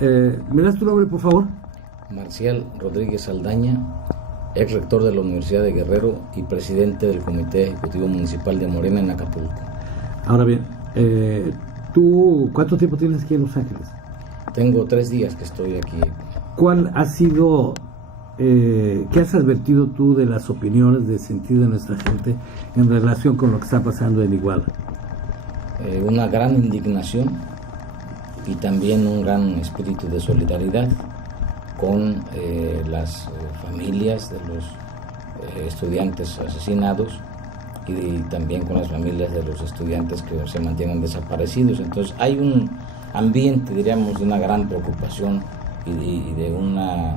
¿Me das tu nombre, por favor? Marcial Rodríguez Saldaña, ex rector de la Universidad de Guerrero y presidente del Comité Ejecutivo Municipal de Morena en Acapulco. Ahora bien, ¿tú cuánto tiempo tienes aquí en Los Ángeles? Tengo 3 días que estoy aquí. ¿Cuál ha sido, qué has advertido tú de las opiniones de sentido de nuestra gente en relación con lo que está pasando en Iguala? Una gran indignación y también un gran espíritu de solidaridad con las familias de los estudiantes asesinados y también con las familias de los estudiantes que se mantienen desaparecidos. Entonces hay un ambiente, diríamos, de una gran preocupación y de una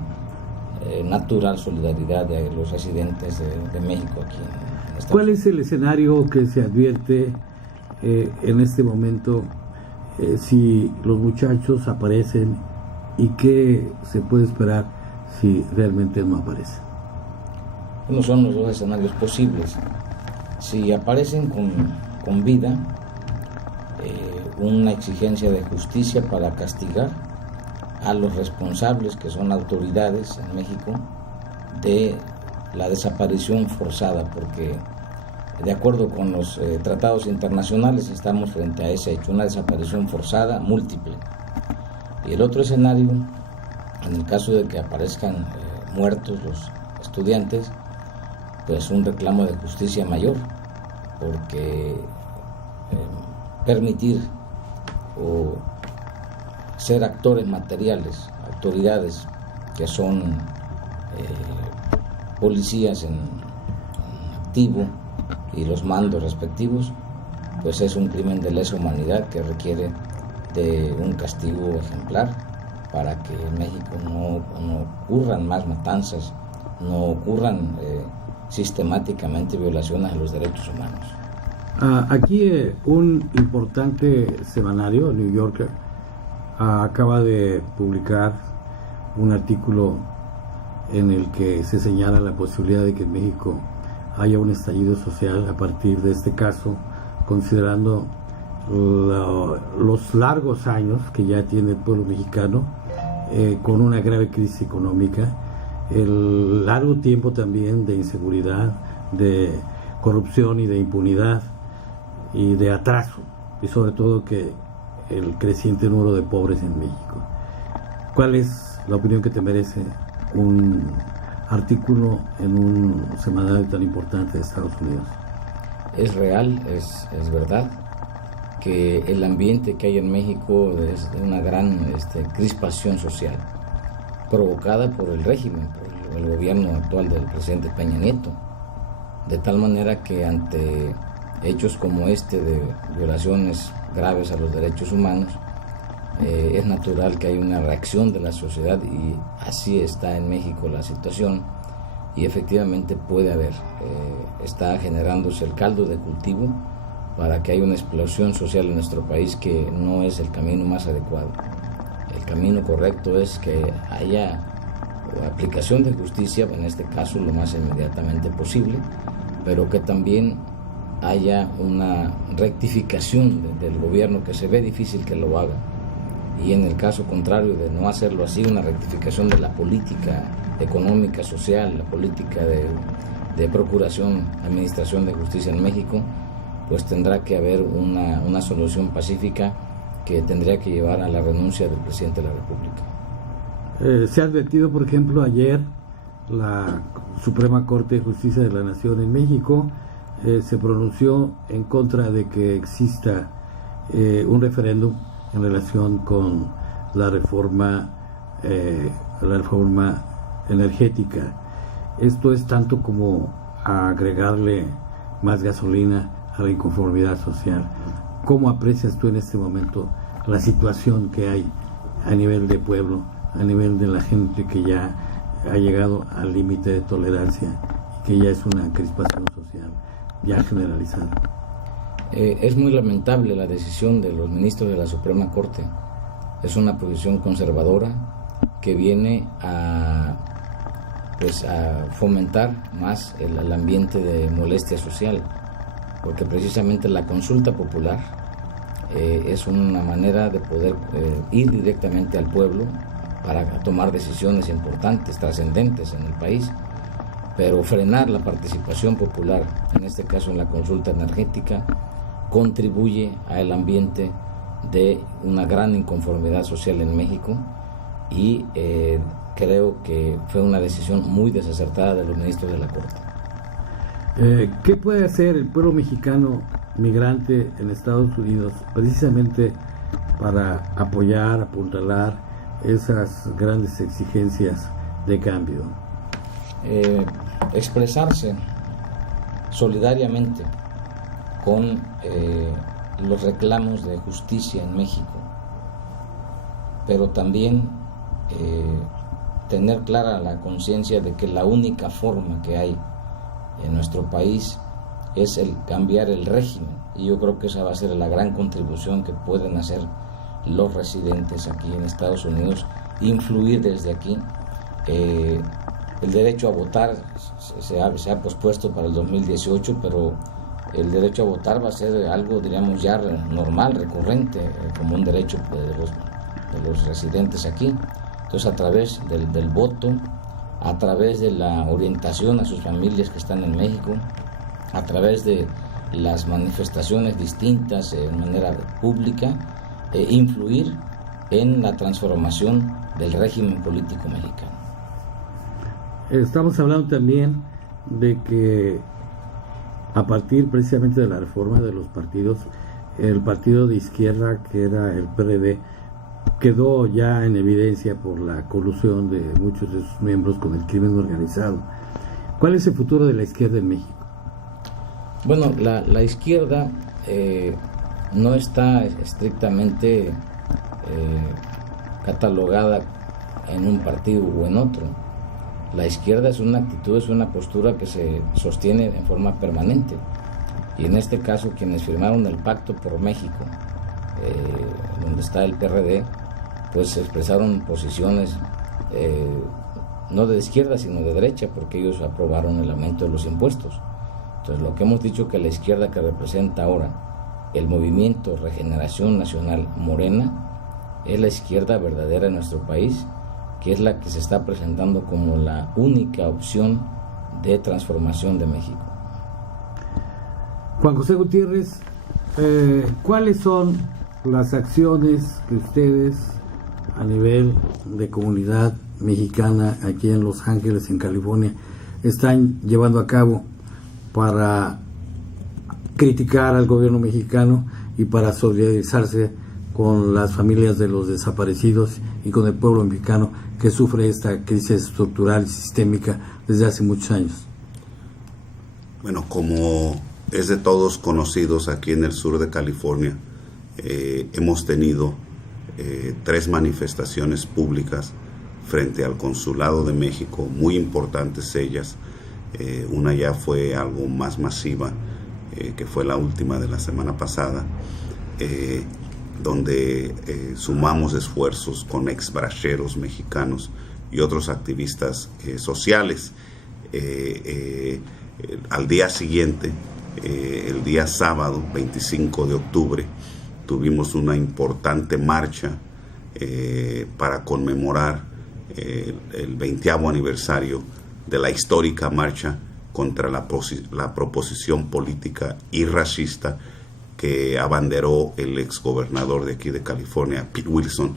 natural solidaridad de los residentes de México aquí en Estados Unidos. ¿Cuál es el escenario que se advierte en este momento si los muchachos aparecen y qué se puede esperar si realmente no aparecen? Bueno, son los 2 escenarios posibles. Si aparecen con vida, una exigencia de justicia para castigar a los responsables, que son autoridades en México, de la desaparición forzada, porque de acuerdo con los tratados internacionales estamos frente a ese hecho, una desaparición forzada múltiple. Y el otro escenario, en el caso de que aparezcan muertos los estudiantes, pues un reclamo de justicia mayor, porque permitir o ser actores materiales, autoridades que son policías en activo y los mandos respectivos, pues es un crimen de lesa humanidad que requiere de un castigo ejemplar para que en México no ocurran más matanzas, no ocurran sistemáticamente violaciones a los derechos humanos. Aquí un importante semanario, New Yorker, acaba de publicar un artículo en el que se señala la posibilidad de que en México haya un estallido social a partir de este caso, considerando los largos años que ya tiene el pueblo mexicano con una grave crisis económica, el largo tiempo también de inseguridad, de corrupción y de impunidad y de atraso, y sobre todo que el creciente número de pobres en México. ¿Cuál es la opinión que te merece un artículo en un semanario tan importante de Estados Unidos? Es real, es verdad que el ambiente que hay en México es de una gran crispación social provocada por el régimen, por el gobierno actual del presidente Peña Nieto, de tal manera que ante hechos como de violaciones graves a los derechos humanos, es natural que haya una reacción de la sociedad, y así está en México la situación, y efectivamente puede haber, está generándose el caldo de cultivo para que haya una explosión social en nuestro país, que no es el camino más adecuado. El camino correcto es que haya aplicación de justicia, en este caso lo más inmediatamente posible, pero que también haya una rectificación del gobierno, que se ve difícil que lo haga, y en el caso contrario de no hacerlo así, una rectificación de la política económica, social, la política de procuración, administración de justicia en México, pues tendrá que haber una solución pacífica que tendría que llevar a la renuncia del presidente de la República. Se ha advertido, por ejemplo, ayer la Suprema Corte de Justicia de la Nación en México se pronunció en contra de que exista un referéndum en relación con la reforma energética. Esto es tanto como agregarle más gasolina a la inconformidad social. ¿Cómo aprecias tú en este momento la situación que hay a nivel de pueblo, a nivel de la gente que ya ha llegado al límite de tolerancia y que ya es una crispación social ya generalizada? Es muy lamentable la decisión de los ministros de la Suprema Corte. Es una posición conservadora que viene a fomentar más el ambiente de molestia social, porque precisamente la consulta popular es una manera de poder ir directamente al pueblo para tomar decisiones importantes, trascendentes en el país, pero frenar la participación popular, en este caso en la consulta energética, contribuye al ambiente de una gran inconformidad social en México y creo que fue una decisión muy desacertada de los ministros de la Corte. ¿Qué puede hacer el pueblo mexicano migrante en Estados Unidos precisamente para apoyar, apuntalar esas grandes exigencias de cambio? Expresarse solidariamente con los reclamos de justicia en México, pero también tener clara la conciencia de que la única forma que hay en nuestro país es el cambiar el régimen, y yo creo que esa va a ser la gran contribución que pueden hacer los residentes aquí en Estados Unidos, influir desde aquí. El derecho a votar se ha pospuesto para el 2018, pero el derecho a votar va a ser algo, diríamos, ya normal, recurrente, como un derecho de los residentes aquí. Entonces, a través del voto, a través de la orientación a sus familias que están en México, a través de las manifestaciones distintas de manera pública, influir en la transformación del régimen político mexicano. Estamos hablando también de que a partir precisamente de la reforma de los partidos, el partido de izquierda, que era el PRD, quedó ya en evidencia por la colusión de muchos de sus miembros con el crimen organizado. ¿Cuál es el futuro de la izquierda en México? Bueno, la izquierda no está estrictamente catalogada en un partido o en otro. La izquierda es una actitud, es una postura que se sostiene en forma permanente. Y en este caso, quienes firmaron el Pacto por México, donde está el PRD, pues expresaron posiciones no de izquierda, sino de derecha, porque ellos aprobaron el aumento de los impuestos. Entonces, lo que hemos dicho, que la izquierda que representa ahora el movimiento Regeneración Nacional Morena es la izquierda verdadera en nuestro país, que es la que se está presentando como la única opción de transformación de México. Juan José Gutiérrez, ¿cuáles son las acciones que ustedes a nivel de comunidad mexicana aquí en Los Ángeles, en California, están llevando a cabo para criticar al gobierno mexicano y para solidarizarse con las familias de los desaparecidos y con el pueblo mexicano que sufre esta crisis estructural y sistémica desde hace muchos años? Bueno, como es de todos conocidos, aquí en el sur de California hemos tenido 3 manifestaciones públicas frente al Consulado de México, muy importantes ellas. Una ya fue algo más masiva, que fue la última de la semana pasada, donde sumamos esfuerzos con exbracheros mexicanos y otros activistas sociales. Al día siguiente, el día sábado 25 de octubre, tuvimos una importante marcha para conmemorar el 20º aniversario de la histórica marcha contra la proposición política y racista que abanderó el exgobernador de aquí de California, Pete Wilson,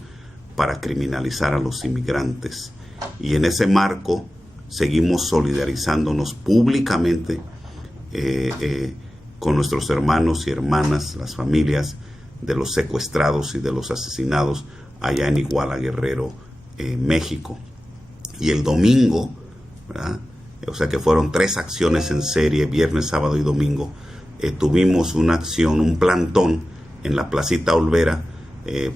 para criminalizar a los inmigrantes. Y en ese marco seguimos solidarizándonos públicamente con nuestros hermanos y hermanas, las familias de los secuestrados y de los asesinados allá en Iguala, Guerrero, México. Y el domingo, ¿verdad? O sea que fueron 3 acciones en serie, viernes, sábado y domingo. Tuvimos una acción, un plantón en la Placita Olvera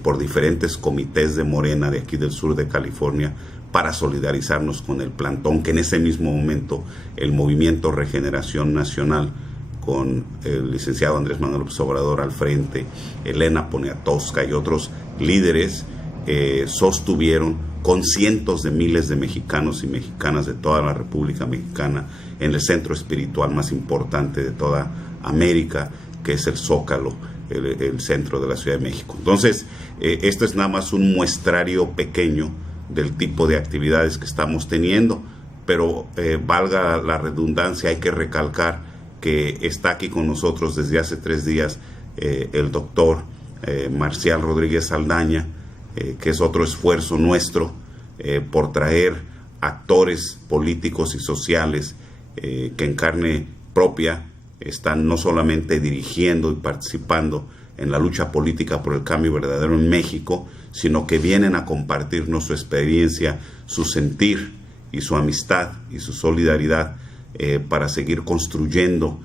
por diferentes comités de Morena de aquí del sur de California para solidarizarnos con el plantón que en ese mismo momento el Movimiento Regeneración Nacional, con el licenciado Andrés Manuel López Obrador al frente, Elena Poniatowska y otros líderes sostuvieron con cientos de miles de mexicanos y mexicanas de toda la República Mexicana en el centro espiritual más importante de toda América, que es el Zócalo, el centro de la Ciudad de México. Entonces, esto es nada más un muestrario pequeño del tipo de actividades que estamos teniendo, pero valga la redundancia, hay que recalcar que está aquí con nosotros desde hace 3 días el doctor Marcial Rodríguez Saldaña, que es otro esfuerzo nuestro por traer actores políticos y sociales que en carne propia están no solamente dirigiendo y participando en la lucha política por el cambio verdadero en México, sino que vienen a compartirnos su experiencia, su sentir y su amistad y su solidaridad para seguir construyendo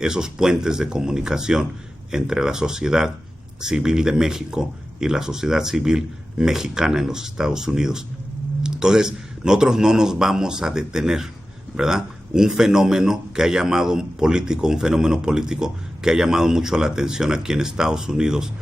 esos puentes de comunicación entre la sociedad civil de México y la sociedad civil mexicana en los Estados Unidos. Entonces, nosotros no nos vamos a detener, ¿verdad? Un fenómeno político que ha llamado mucho la atención aquí en Estados Unidos,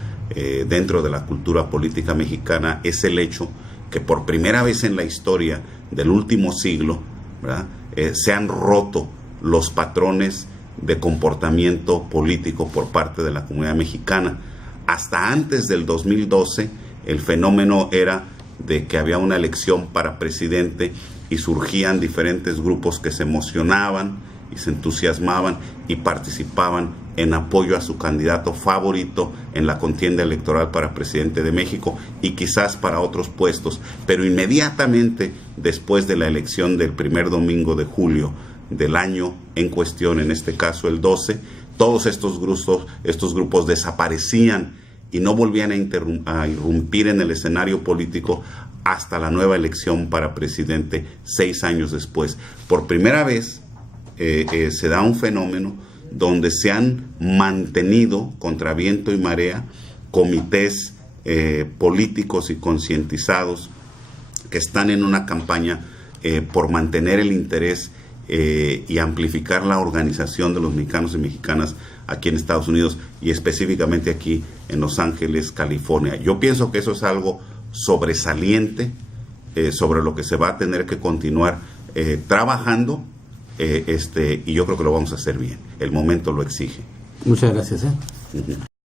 dentro de la cultura política mexicana, es el hecho que por primera vez en la historia del último siglo, ¿verdad?, se han roto los patrones de comportamiento político por parte de la comunidad mexicana. Hasta antes del 2012, el fenómeno era de que había una elección para presidente y surgían diferentes grupos que se emocionaban y se entusiasmaban y participaban en apoyo a su candidato favorito en la contienda electoral para presidente de México y quizás para otros puestos. Pero inmediatamente después de la elección del primer domingo de julio del año en cuestión, en este caso el 12, todos estos grupos desaparecían y no volvían a irrumpir en el escenario político hasta la nueva elección para presidente 6 años después. Por primera vez se da un fenómeno donde se han mantenido contra viento y marea comités políticos y concientizados que están en una campaña por mantener el interés y amplificar la organización de los mexicanos y mexicanas aquí en Estados Unidos y específicamente aquí en Los Ángeles, California. Yo pienso que eso es algo sobresaliente sobre lo que se va a tener que continuar trabajando, y yo creo que lo vamos a hacer bien. El momento lo exige. Muchas gracias.